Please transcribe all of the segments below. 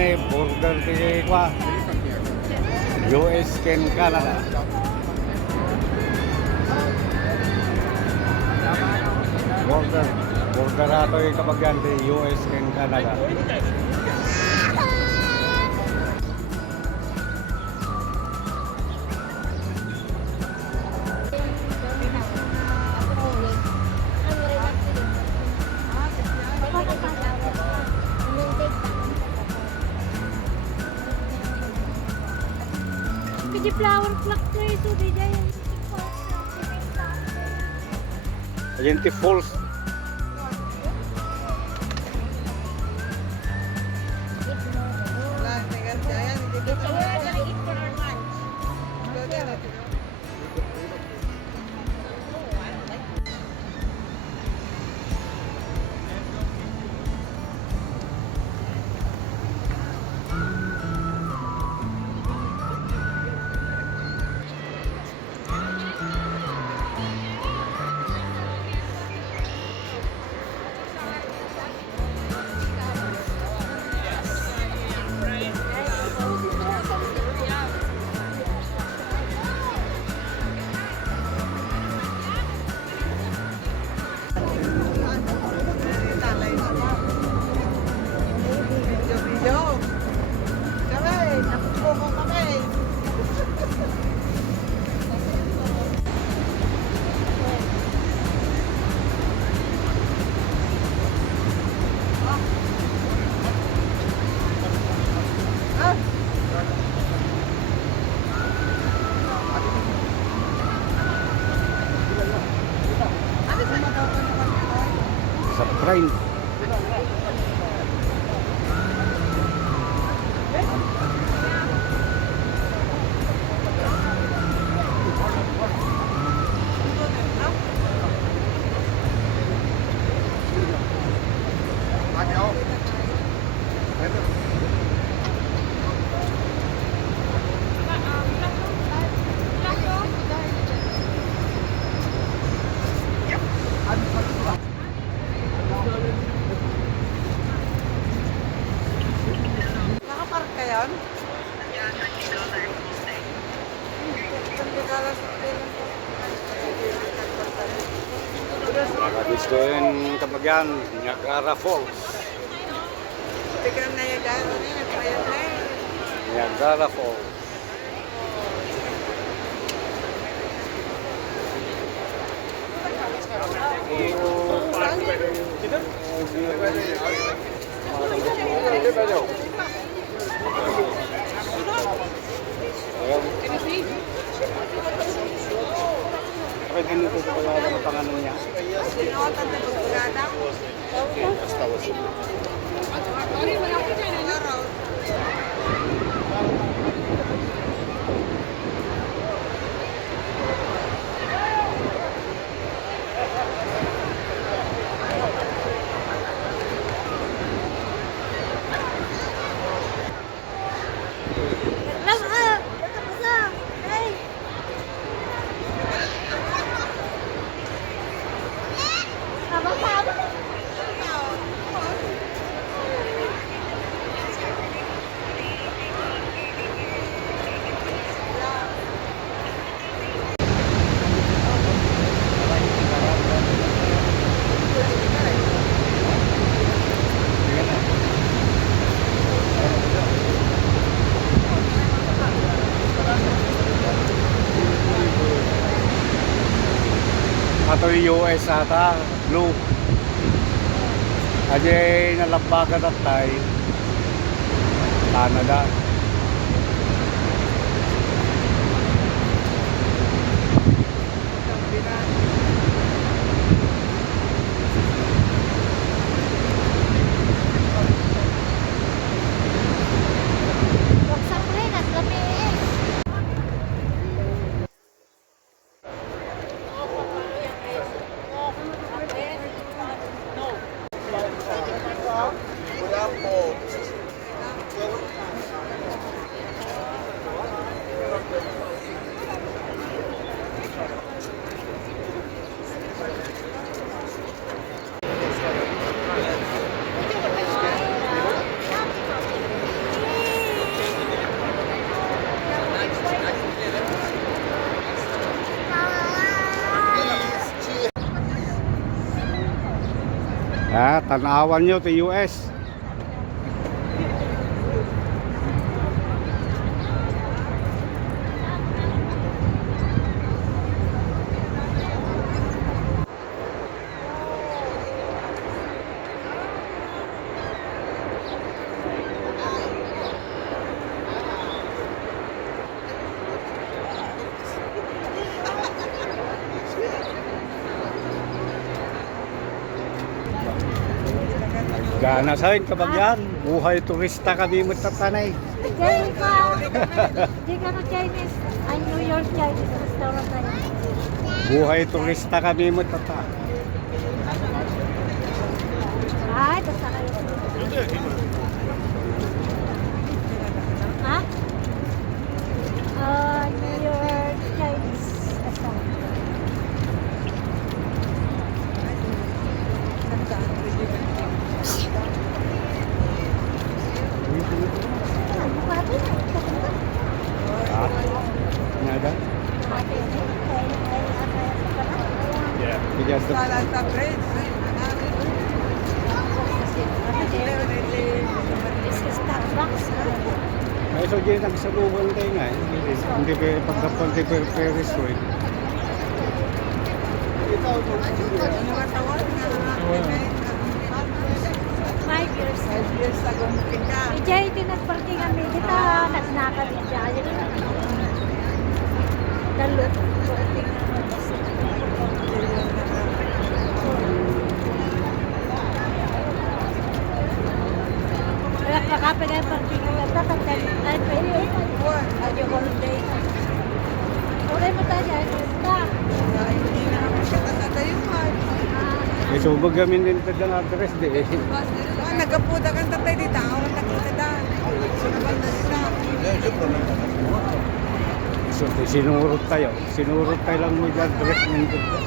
ini burger di kwa US and Canada. Burger ato yung kabagyan di US and Canada. Di flower clock to ito, di dyan. Ayenti Falls. Sa Prime. Nakapark ka yun? Gusto yung kabagyan Niagara Falls. Biglang nayagano na yun, nagpayag na yun. Niagara Falls. Bakit hindi ko pala ang pangalan niya? Sinuotan na bagagada. Ato yung US ata, blue. Ajay nalampagan at tayo. Canada. Tanawan nyo to US. Gana sa akin kapag yan, buhay turista kami matatanay. Jay ka. Jay ka ng Chinese. Ang New York Chinese restaurant na yun. Buhay turista kami matata. Ay, basta kayo. Ha? New York Chinese restaurant. Ano ba ito? Ha? Nada? Yeah. Because the, Salat sa bread. This is Starbucks. ay so dyan nagsalubong tayo nga. Hindi pa pagkapon, hindi pa Ferris wheel. Ano ba tawag na? 5 years. 5 years ago mungkin ka. Jay, tinagparking kami. Kita, nagnaka ni Jay. Dalo. Kaya makapit ay parking ang ganda. Kantay, ay pwede. Ay, holiday. Uray mo tayo. Ay, basta. Hindi na naman siya tatayuan. Eh so magamin din ito ng address di eh. Nagapuda kang tatay dito. Ako nakita daan. Sinabal na sila. So sinurot tayo. Sinurot tayo lang mo yung address ng dito.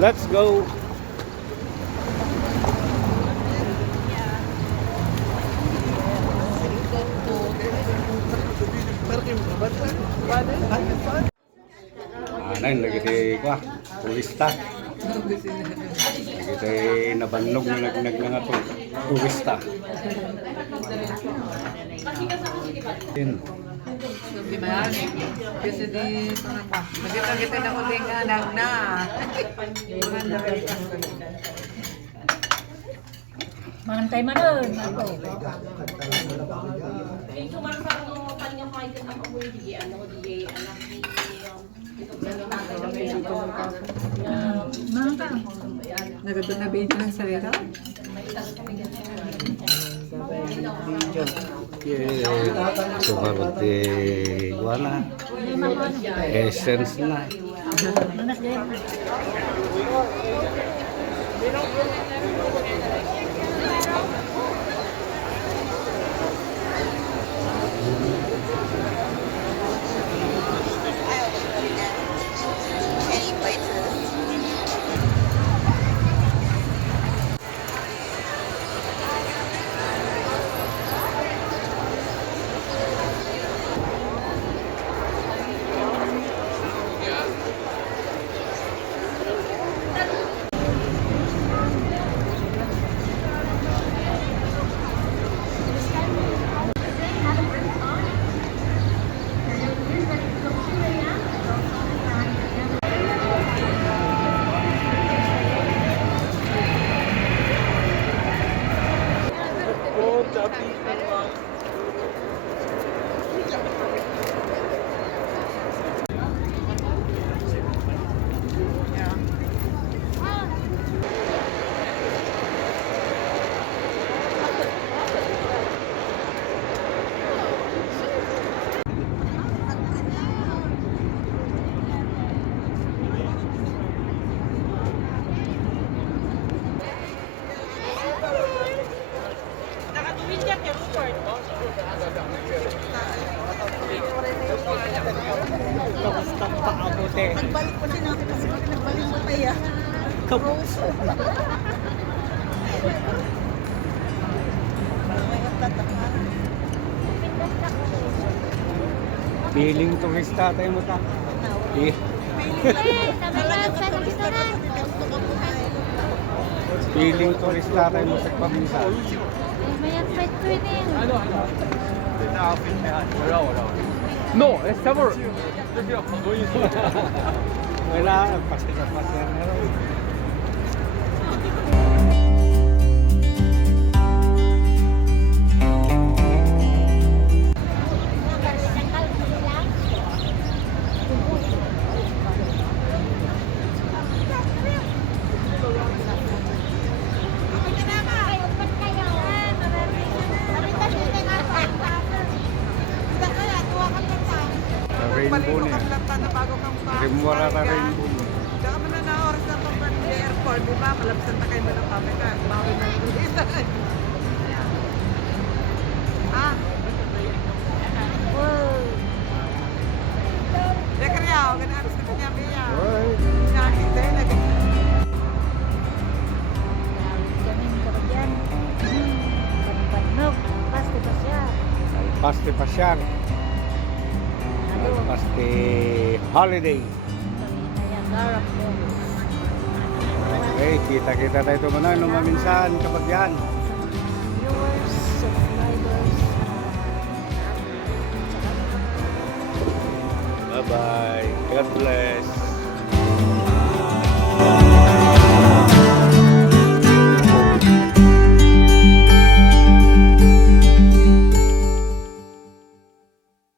Let's go. Anan lagi di kwa turista. Lagi di nabanlog na nga to turista. Yan. Kasi di nakita na ko din nga na. Maganda kayo. Mangantay man nun. Ako. Nagado na video ng sarira? Sumarot di wala. Essence na. Manas dyan. Kamusta pa abuti? Nagbalik pa sinabi kasi nagbalik mo pa iya. Rose. Piling turista tayo mo ta. Eh, piling turista tayo mo sa pabinsan. No, it's never. Wala, pasir na rin. Rainbow niya. Rimwara na rainbow niya. Saka mo na oras na pang airport, di ba? Malapsan na kayo ng kami ka. Bawi na yung Ah. Teka niya, huwag na aras ka niya, Bia. Oy. Nakakita yun, naging Paste pasyar. Paste holiday. Okay, kita-kita tayo tumana nung maminsan kapag yan. Bye-bye. God bless.